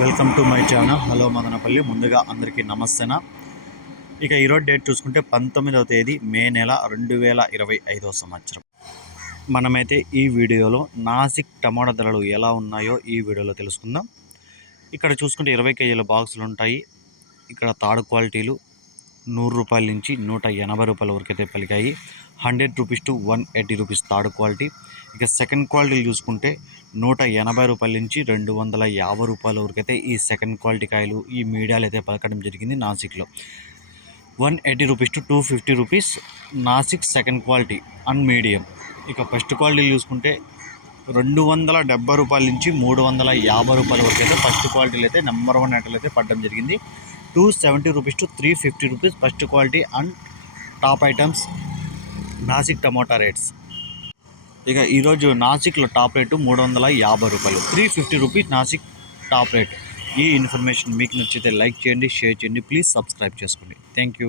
Welcome to my channel. Hello Madanapalle. ముందుగా అందరికీ నమస్తేనా? ఇక ఈరోజు డేట్ చూసుకుంటే పంతొమ్మిదవ తేదీ మే నెల రెండు వేల ఇరవై ఐదవ సంవత్సరం. మనమైతే ఈ వీడియోలో నాసిక్ టమాటా ధరలు ఎలా ఉన్నాయో ఈ వీడియోలో తెలుసుకుందాం. ఇక్కడ చూసుకుంటే ఇరవై కేజీల బాక్సులు ఉంటాయి ఇక్కడ తాడు క్వాలిటీలు నూరు రూపాయల నుంచి నూట ఎనభై రూపాయల వరకు అయితే పలికాయి. Hundred rupees to one eighty rupees third quality. ఇక సెకండ్ క్వాలిటీలు చూసుకుంటే నూట ఎనభై రూపాయల నుంచి రెండు వందల యాభై రూపాయల వరకు అయితే ఈ సెకండ్ క్వాలిటీ కాయలు ఈ మీడియాలు అయితే పలకడం జరిగింది నాసిక్లో. One eighty rupees to two fifty rupees Nashik second quality and medium. ఇక ఫస్ట్ క్వాలిటీలు చూసుకుంటే రెండు వందల డెబ్బై రూపాయల నుంచి మూడు వందల యాభై రూపాయల వరకు అయితే ఫస్ట్ క్వాలిటీలు అయితే నెంబర్ వన్ ఐటలు అయితే పడడం జరిగింది. Two seventy rupees to three fifty rupees first quality and top items Nashik tomato rates. ఇక ఈరోజు నాసిక్లో టాప్ రేటు మూడు వందల యాభై రూపాయలు. Three fifty rupees Nashik top rate. ఈ ఇన్ఫర్మేషన్ మీకు నచ్చితే లైక్ చేయండి షేర్ చేయండి ప్లీజ్ సబ్స్క్రైబ్ చేసుకోండి. Thank you.